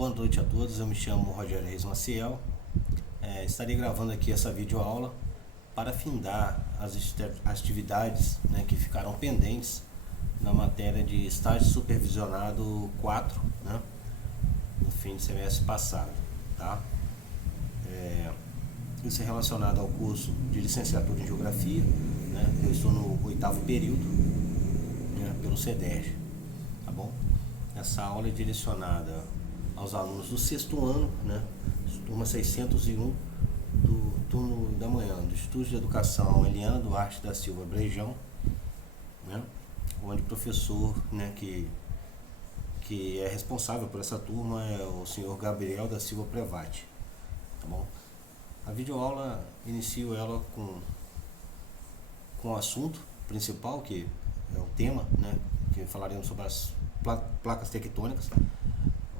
Boa noite a todos, eu me chamo Rogério Reis Maciel. Estarei gravando aqui essa videoaula para findar as atividades, que ficaram pendentes na matéria de estágio supervisionado 4, no fim de semestre passado. Tá? Isso é relacionado ao curso de licenciatura em Geografia, eu estou no 8º período, pelo CEDERJ, tá bom? Essa aula é direcionada aos alunos do 6º ano, turma 601 do turno da manhã, do Instituto de Educação Eliana Duarte da Silva Brejão, onde o professor, que é responsável por essa turma é o senhor Gabriel da Silva Prevati, tá bom? A videoaula inicio ela com o assunto principal, que é o tema, que falaremos sobre as placas tectônicas,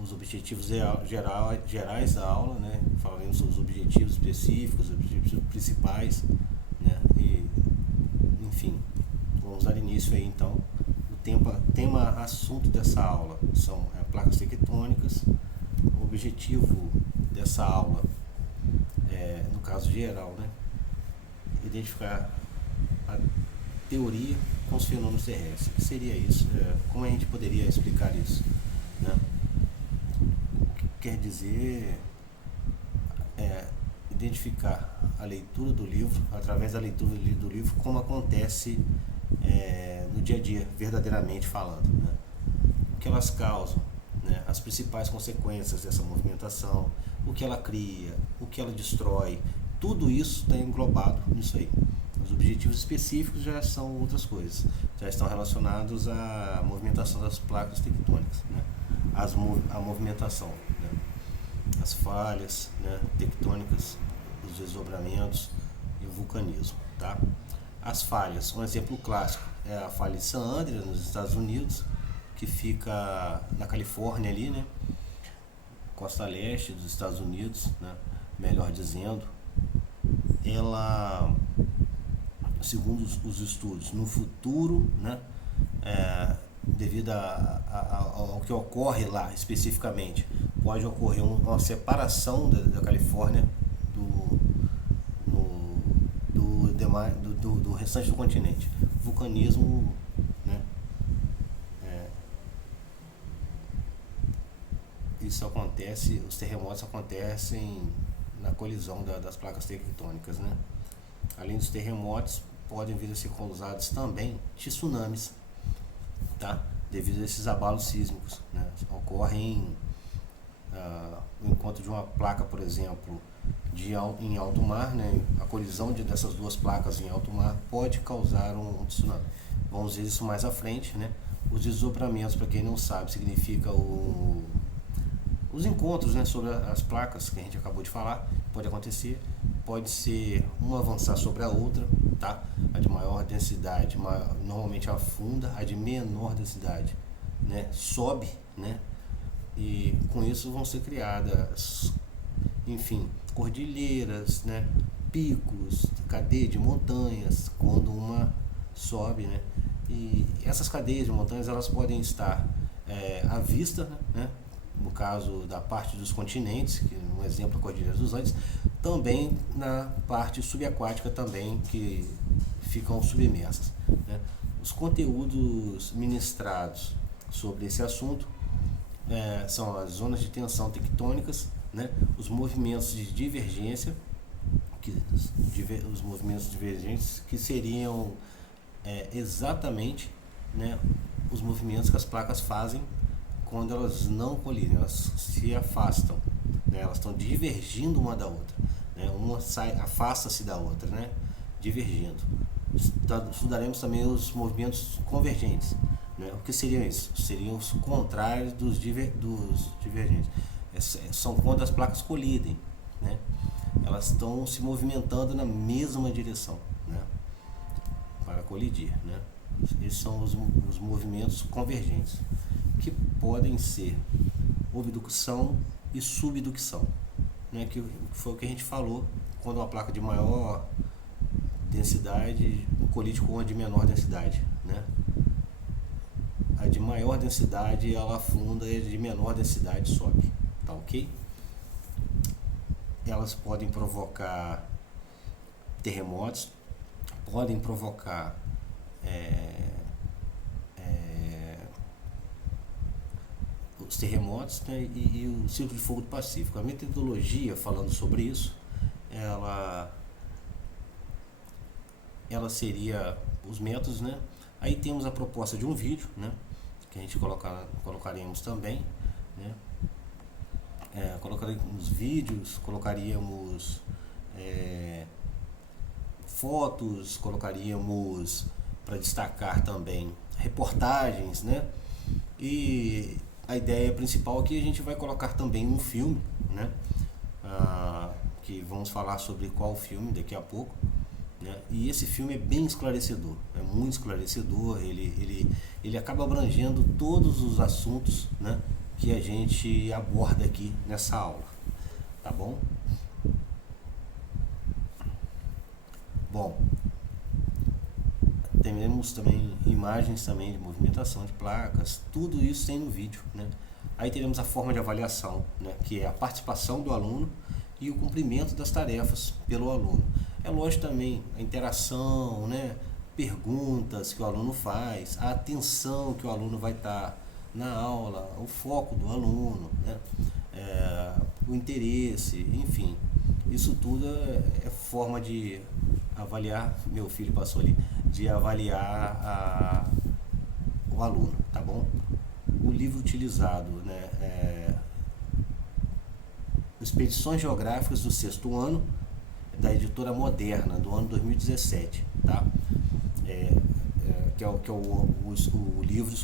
os objetivos gerais da aula, falaremos sobre os objetivos específicos, os objetivos principais, e, enfim, vamos dar início aí então. O tema assunto dessa aula são placas tectônicas. O objetivo dessa aula no caso geral, identificar a teoria com os fenômenos terrestres. O que seria isso? Como a gente poderia explicar isso? Quer dizer identificar a leitura do livro, através da leitura do livro, como acontece no dia a dia, verdadeiramente falando. O que elas causam, as principais consequências dessa movimentação, o que ela cria, o que ela destrói, tudo isso está englobado nisso aí. Os objetivos específicos já são outras coisas, já estão relacionados à movimentação das placas tectônicas, a movimentação, as falhas tectônicas, os desdobramentos e o vulcanismo. Tá? As falhas, um exemplo clássico é a falha de San Andreas, nos Estados Unidos, que fica na Califórnia ali, costa leste dos Estados Unidos, melhor dizendo. Ela, segundo os estudos, no futuro, devido ao que ocorre lá especificamente, pode ocorrer uma separação da Califórnia do restante do continente. Vulcanismo, isso acontece, os terremotos acontecem na colisão das placas tectônicas, Além dos terremotos, podem vir a ser causados também tsunamis, tá? Devido a esses abalos sísmicos, Ocorrem o encontro de uma placa, por exemplo, em alto mar, a colisão dessas duas placas em alto mar pode causar um tsunami. Vamos ver isso mais à frente, Os desdobramentos, para quem não sabe, significa os encontros, sobre as placas que a gente acabou de falar. Pode acontecer, pode ser uma avançar sobre a outra, tá? A de maior densidade normalmente afunda, a de menor densidade sobe, e com isso vão ser criadas, enfim, cordilheiras, picos, cadeia de montanhas, quando uma sobe, E essas cadeias de montanhas, elas podem estar à vista, no caso da parte dos continentes, que um exemplo, a Cordilheira dos Andes, também na parte subaquática também, que ficam submersas. Os conteúdos ministrados sobre esse assunto são as zonas de tensão tectônicas, os movimentos de divergência, os movimentos divergentes que seriam exatamente os movimentos que as placas fazem quando elas não colidem, elas se afastam, elas estão divergindo uma da outra, uma afasta-se da outra, divergindo. Estudaremos também os movimentos convergentes, O que seriam isso? Seriam os contrários dos divergentes. São quando as placas colidem, elas estão se movimentando na mesma direção, para colidir, Esses são os movimentos convergentes, que podem ser obducção e subducção, que foi o que a gente falou quando uma placa de maior densidade colide com uma de menor densidade, A de maior densidade ela afunda e a de menor densidade sobe, tá ok? Elas podem provocar terremotos, podem provocar os terremotos, né, e o ciclo de fogo do Pacífico. A metodologia, falando sobre isso, ela seria os métodos, né? Aí temos a proposta de um vídeo, né, que a gente colocaremos também, né? Colocaríamos vídeos, colocaríamos fotos, colocaríamos para destacar também reportagens, né? E a ideia principal aqui, a gente vai colocar também um filme, né? Que vamos falar sobre qual filme daqui a pouco, né? E esse filme é bem esclarecedor, é muito esclarecedor, ele acaba abrangendo todos os assuntos, né, que a gente aborda aqui nessa aula, tá bom? Bom, temos também imagens também de movimentação de placas, tudo isso tem no vídeo, né? Aí teremos a forma de avaliação, né, que é a participação do aluno e o cumprimento das tarefas pelo aluno. É lógico também a interação, né, perguntas que o aluno faz, a atenção que o aluno vai estar na aula, o foco do aluno, né, o interesse, enfim, isso tudo é forma de avaliar, meu filho passou ali, de avaliar o aluno, tá bom? O livro utilizado, né, Expedições Geográficas do Sexto Ano, da editora Moderna, do ano 2017, tá? Que é o livro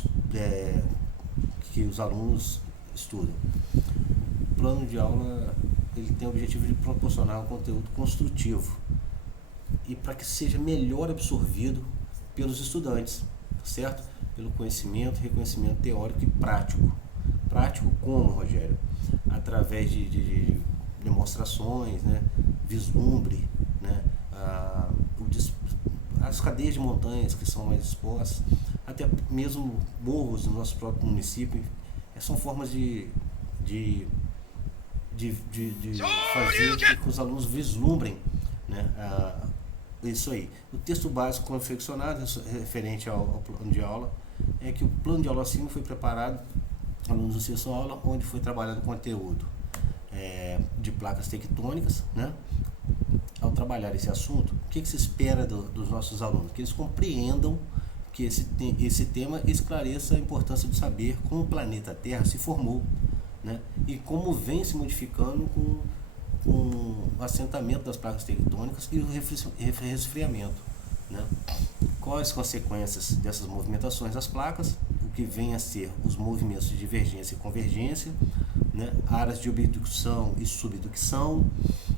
que os alunos estudam. O plano de aula, ele tem o objetivo de proporcionar um conteúdo construtivo e para que seja melhor absorvido pelos estudantes, certo? Pelo conhecimento, reconhecimento teórico e prático. Prático como, Rogério? Através de demonstrações, né? Vislumbre, né? As cadeias de montanhas que são mais expostas, até mesmo morros no nosso próprio município, são formas de fazer que os alunos vislumbrem, né, isso aí. O texto básico confeccionado referente ao plano de aula é que o plano de aula acima foi preparado alunos do sexto aula, onde foi trabalhado o conteúdo de placas tectônicas, né? Ao trabalhar esse assunto, o que se espera dos nossos alunos? Que eles compreendam que esse tema esclareça a importância de saber como o planeta Terra se formou, né? E como vem se modificando com o assentamento das placas tectônicas e o resfriamento, né? Quais as consequências dessas movimentações das placas, o que vem a ser os movimentos de divergência e convergência, né? Áreas de abdução e subducção,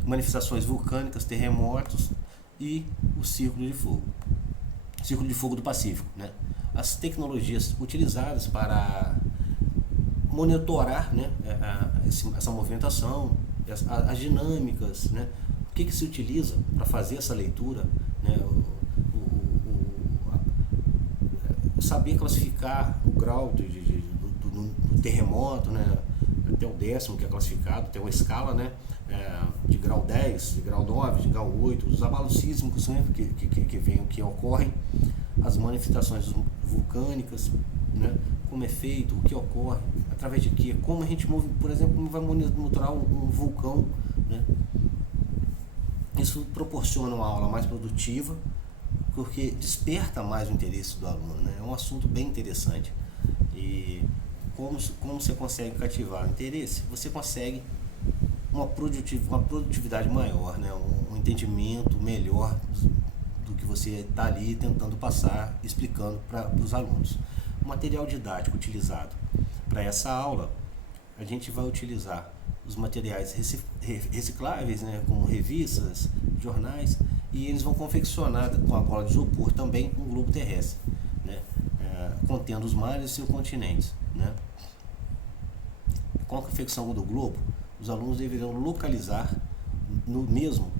manifestações vulcânicas, terremotos e o ciclo de fogo do Pacífico, né? As tecnologias utilizadas para monitorar, né, essa movimentação, as dinâmicas, né? O que se utiliza para fazer essa leitura, né? Saber classificar o grau do terremoto, né? Até o 10º que é classificado, tem uma escala, né, de grau 10, de grau 9, de grau 8, os abalos sísmicos, né, que ocorrem, as manifestações vulcânicas, né, como é feito, o que ocorre, através de quê, como a gente, por exemplo, como vai monitorar um vulcão, né. Isso proporciona uma aula mais produtiva, porque desperta mais o interesse do aluno, né? É um assunto bem interessante. E como você consegue cativar o interesse? Você consegue uma produtividade maior, né? Um entendimento melhor do que você está ali tentando passar, explicando para os alunos. O material didático utilizado para essa aula, a gente vai utilizar os materiais recicláveis, né? Como revistas, jornais, e eles vão confeccionar com a bola de isopor também um globo terrestre, né? Contendo os mares e seus continentes, né? Com a confecção do globo, os alunos deverão localizar no mesmo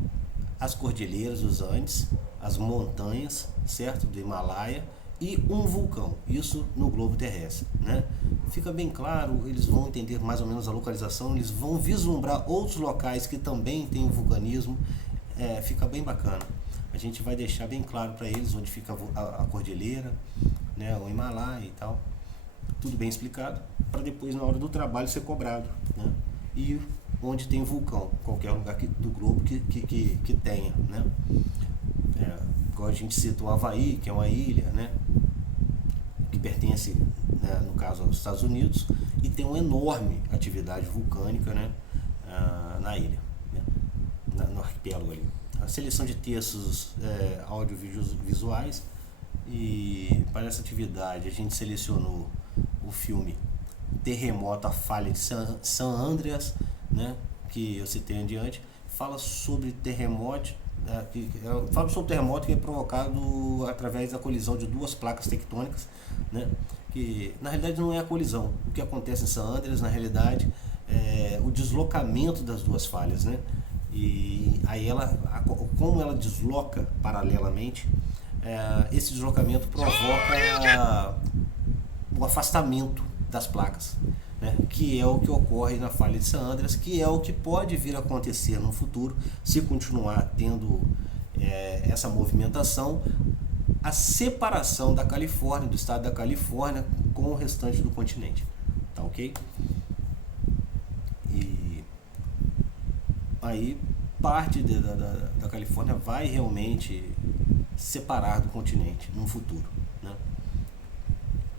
as cordilheiras dos Andes, as montanhas, certo, do Himalaia e um vulcão, isso no globo terrestre, né? fica bem claro, eles vão entender mais ou menos a localização, eles vão vislumbrar outros locais que também tem vulcanismo, fica bem bacana. A gente vai deixar bem claro para eles onde fica a cordilheira, né, o Himalaia e tal, tudo bem explicado, para depois na hora do trabalho ser cobrado, né? E onde tem vulcão, qualquer lugar do globo que tenha, né? Igual a gente cita o Havaí, que é uma ilha, né, que pertence, né, no caso aos Estados Unidos, e tem uma enorme atividade vulcânica, né, na ilha, né, no arquipélago ali. A seleção de textos audiovisuais, e para essa atividade a gente selecionou o filme Terremoto, a Falha de San Andreas, né, que eu citei adiante, fala sobre terremoto, fala sobre o terremoto que é provocado através da colisão de duas placas tectônicas, né, que na realidade não é a colisão. O que acontece em San Andreas, na realidade, é o deslocamento das duas falhas, né? E aí como ela desloca paralelamente, esse deslocamento provoca o afastamento das placas, né? Que é o que ocorre na falha de San Andreas, que é o que pode vir a acontecer no futuro se continuar tendo essa movimentação, a separação da Califórnia, do estado da Califórnia, com o restante do continente, tá ok? E aí parte da Califórnia vai realmente separar do continente no futuro, né?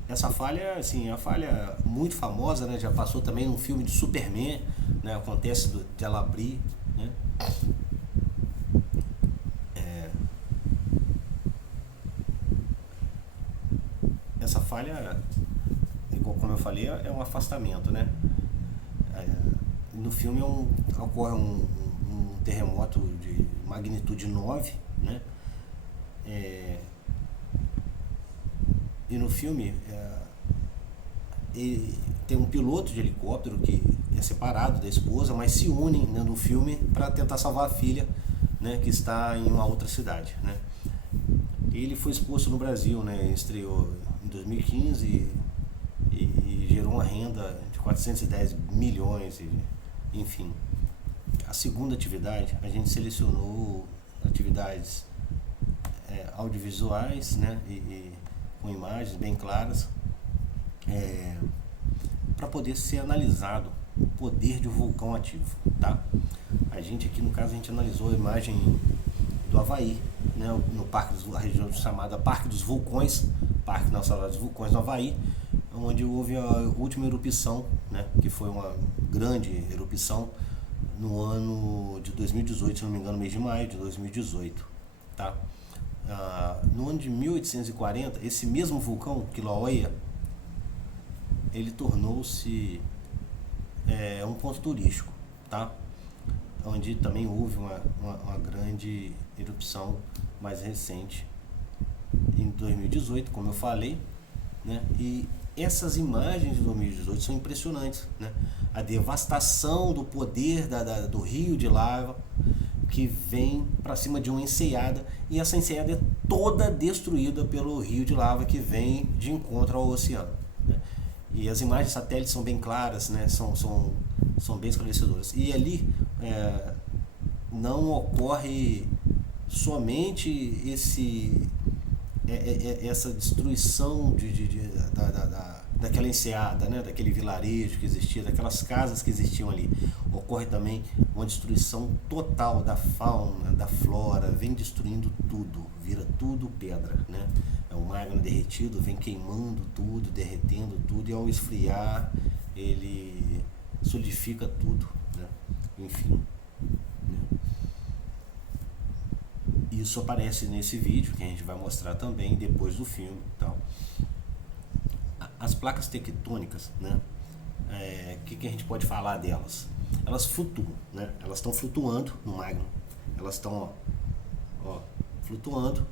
Essa falha, assim, é uma falha muito famosa, né? Já passou também num filme de Superman, né? Acontece de ela abrir, né? Essa falha, igual como eu falei, é um afastamento, né? No filme ocorre um terremoto de magnitude 9, né? E no filme tem um piloto de helicóptero que é separado da esposa, mas se unem, né, no filme para tentar salvar a filha, né, que está em uma outra cidade, né? Ele foi exposto no Brasil, né? Estreou em 2015 e gerou uma renda de 410 milhões, enfim. A segunda atividade, a gente selecionou atividades audiovisuais, né, e com imagens bem claras, para poder ser analisado o poder de um vulcão ativo, tá? A gente aqui, no caso, a gente analisou a imagem do Havaí, né, no parque a região chamada Parque dos Vulcões, Parque Nacional dos Vulcões no Havaí, onde houve a última erupção, né, que foi uma grande erupção no ano de 2018, se não me engano, mês de maio de 2018, tá? No ano de 1840, esse mesmo vulcão, Kilauea, ele tornou-se um ponto turístico, tá? Onde também houve uma grande erupção mais recente em 2018, como eu falei, né? E essas imagens de 2018 são impressionantes, né? A devastação do poder do rio de lava que vem para cima de uma enseada, e essa enseada é toda destruída pelo rio de lava que vem de encontro ao oceano, né? E as imagens satélites são bem claras, né? São bem esclarecedoras. E ali não ocorre somente essa destruição daquela enseada, né? Daquele vilarejo que existia, daquelas casas que existiam ali. Ocorre também uma destruição total da fauna, da flora, vem destruindo tudo, vira tudo pedra, né? É um magma derretido, vem queimando tudo, derretendo tudo, e ao esfriar ele solidifica tudo, né? Enfim, né? Isso aparece nesse vídeo que a gente vai mostrar também depois do filme, tal. As placas tectônicas, né? Que a gente pode falar delas? Elas flutuam, né? Elas estão flutuando no magma, elas estão flutuando.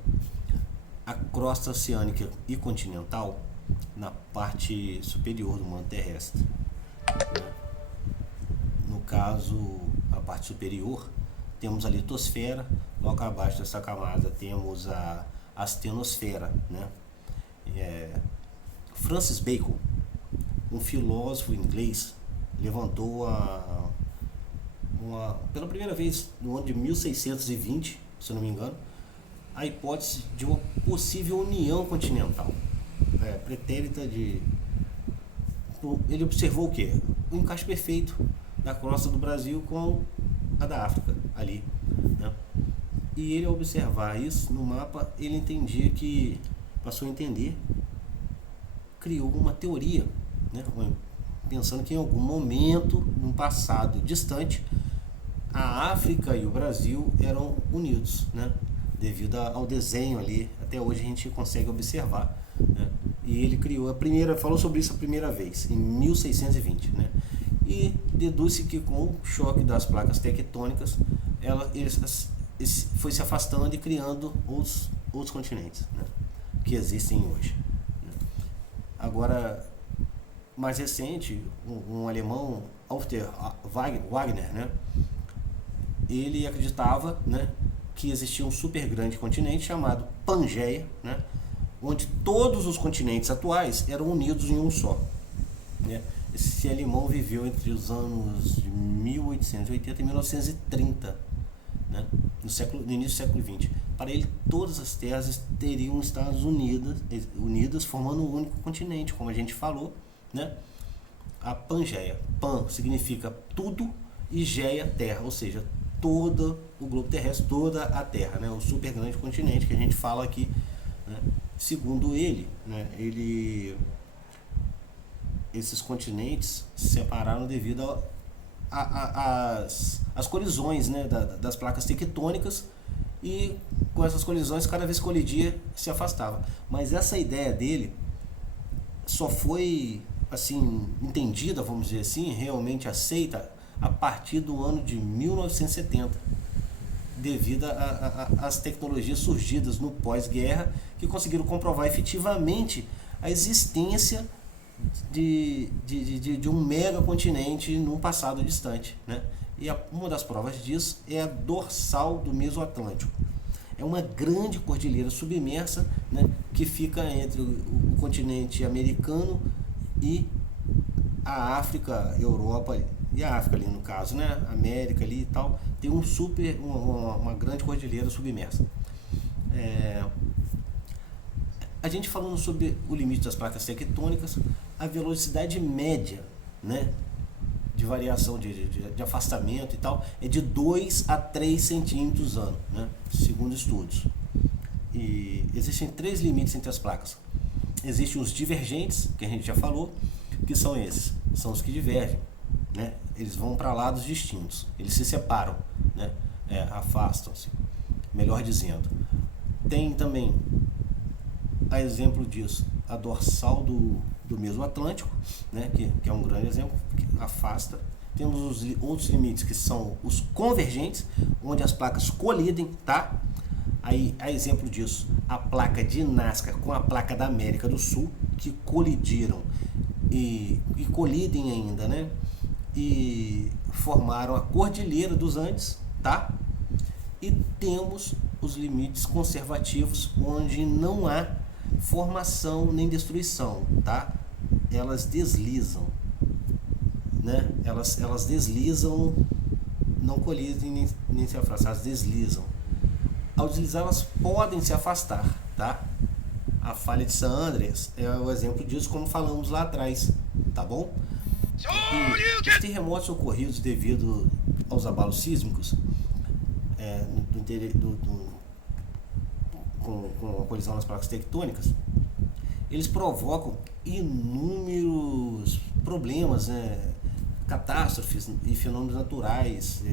A crosta oceânica e continental na parte superior do manto terrestre, né? No caso, a parte superior, temos a litosfera, logo abaixo dessa camada temos a astenosfera, né? Francis Bacon, um filósofo inglês levantou pela primeira vez no ano de 1620, se eu não me engano, a hipótese de uma possível união continental, pretérita de... Ele observou o quê? O encaixe perfeito da costa do Brasil com a da África ali, né? E ele, ao observar isso no mapa, ele entendia que, passou a entender, criou uma teoria, né? Pensando que em algum momento, num passado distante, a África e o Brasil eram unidos, né? Devido ao desenho ali, até hoje a gente consegue observar, né? E ele criou falou sobre isso a primeira vez, em 1620, né? E deduz-se que com o choque das placas tectônicas, foi se afastando e criando outros continentes, né, que existem hoje, né? Agora, mais recente, um alemão, Walter Wagner, né, ele acreditava, né, que existia um super grande continente chamado Pangeia, né, onde todos os continentes atuais eram unidos em um só, né? Esse alemão viveu entre os anos de 1880 e 1930, né? No início do século XX. Para ele, todas as terras teriam Estados unidas, formando um único continente, como a gente falou, né? A Pangeia. Pan significa tudo e Geia, terra, ou seja, todo o globo terrestre, toda a terra, né? O super grande continente que a gente fala aqui, né? Segundo ele, né? Esses continentes se separaram devido às colisões, né, das placas tectônicas, e com essas colisões, cada vez que colidia, se afastava. Mas essa ideia dele só foi assim entendida, vamos dizer assim, realmente aceita a partir do ano de 1970, devido às tecnologias surgidas no pós-guerra, que conseguiram comprovar efetivamente a existência de um mega continente num passado distante, né? E uma das provas disso é a dorsal do Mesoatlântico. É uma grande cordilheira submersa, né, que fica entre o continente americano e a África, Europa e a África ali no caso, né, América ali e tal. Tem uma grande cordilheira submersa. A gente falando sobre o limite das placas tectônicas, a velocidade média, né, de variação de afastamento e tal, é de 2 a 3 centímetros ano, né, segundo estudos. E existem 3 limites entre as placas. Existem os divergentes, que a gente já falou, que são esses, são os que divergem, né, eles vão para lados distintos, eles se separam, né, afastam-se, melhor dizendo. Tem também, a exemplo disso, a dorsal do Mesoatlântico, né, que é um grande exemplo, que afasta. Temos os outros limites, que são os convergentes, onde as placas colidem, tá? Aí, a exemplo disso, a placa de Nazca com a placa da América do Sul, que colidiram e colidem ainda, né? E formaram a Cordilheira dos Andes, tá? E temos os limites conservativos, onde não há formação nem destruição, tá? Elas deslizam, né? Elas deslizam, não colidem nem se afastam, elas deslizam. Ao deslizar, elas podem se afastar, tá? A falha de San Andreas é o exemplo disso, como falamos lá atrás, tá bom? E os terremotos ocorridos devido aos abalos sísmicos, com a colisão nas placas tectônicas, eles provocam inúmeros problemas, né, catástrofes e fenômenos naturais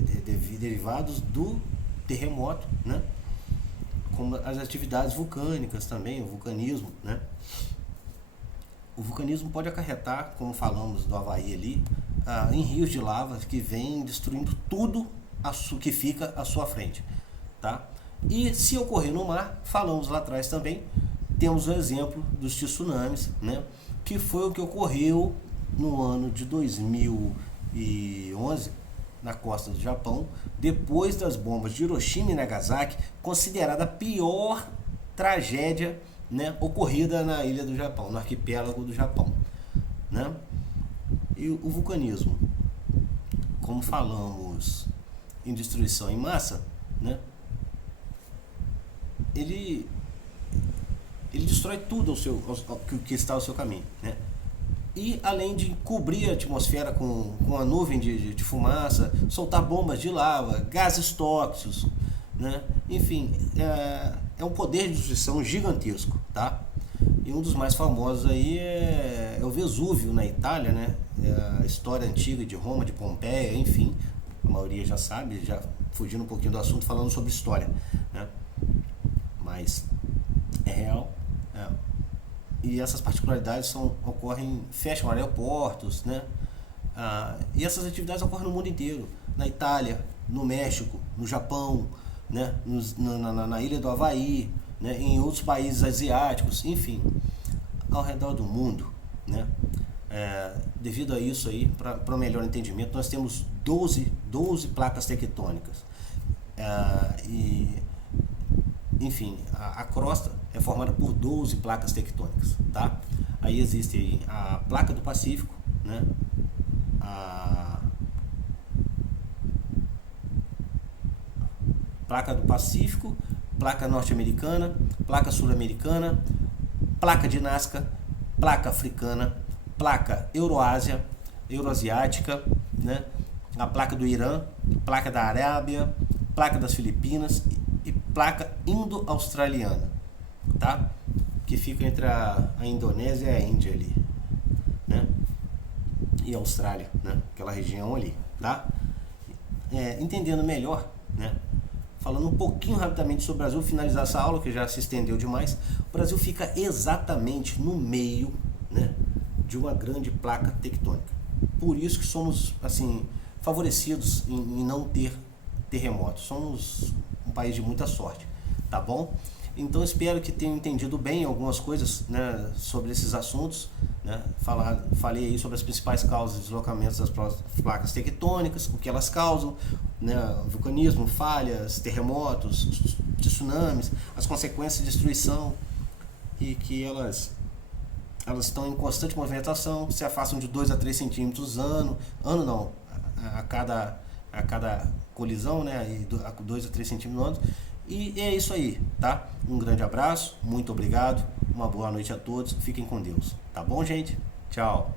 derivados do terremoto, né, como as atividades vulcânicas também, o vulcanismo, né. O vulcanismo pode acarretar, como falamos do Havaí ali, em rios de lava que vêm destruindo tudo que fica à sua frente, tá? E se ocorrer no mar, falamos lá atrás também, temos o exemplo dos tsunamis, né? Que foi o que ocorreu no ano de 2011 na costa do Japão, depois das bombas de Hiroshima e Nagasaki, considerada a pior tragédia, né, ocorrida na ilha do Japão, no arquipélago do Japão, né? E o vulcanismo, como falamos em destruição em massa, né? Ele destrói tudo que está ao seu caminho, né? E além de cobrir a atmosfera com uma nuvem de fumaça, soltar bombas de lava, gases tóxicos, né? Enfim, é um poder de destruição gigantesco, tá? E um dos mais famosos aí é o Vesúvio, na Itália, né? É a história antiga de Roma, de Pompeia, enfim, a maioria já sabe, já fugindo um pouquinho do assunto, falando sobre história, né? Mas é real. E essas particularidades fecham aeroportos, né? E essas atividades ocorrem no mundo inteiro, na Itália, no México, no Japão, né? Na ilha do Havaí, né? Em outros países asiáticos, enfim, ao redor do mundo, né? Devido a isso aí, para melhor entendimento, nós temos 12 placas tectônicas. Enfim, a crosta é formada por 12 placas tectônicas, tá? Aí existe aí a placa do Pacífico, né? A placa do Pacífico, placa norte-americana, placa sul-americana, placa de Nazca, placa africana, placa euroasiática, né? A placa do Irã, placa da Arábia, placa das Filipinas e placa indo-australiana, tá? Que fica entre a Indonésia e a Índia ali, né? E a Austrália, né? Aquela região ali, tá? Entendendo melhor, né? Falando um pouquinho rapidamente sobre o Brasil, finalizar essa aula que já se estendeu demais. O Brasil fica exatamente no meio, né, de uma grande placa tectônica. Por isso que somos, assim, favorecidos em não ter terremotos. Somos um país de muita sorte, tá bom? Então espero que tenham entendido bem algumas coisas, né, sobre esses assuntos, né? Falei aí sobre as principais causas de deslocamentos das placas tectônicas, o que elas causam, né? Vulcanismo, falhas, terremotos, tsunamis, as consequências de destruição, e que elas estão em constante movimentação, se afastam de 2 a 3 centímetros a cada colisão, né? E 2 a 3 centímetros ano. E é isso aí, tá? Um grande abraço, muito obrigado, uma boa noite a todos, fiquem com Deus, tá bom, gente? Tchau!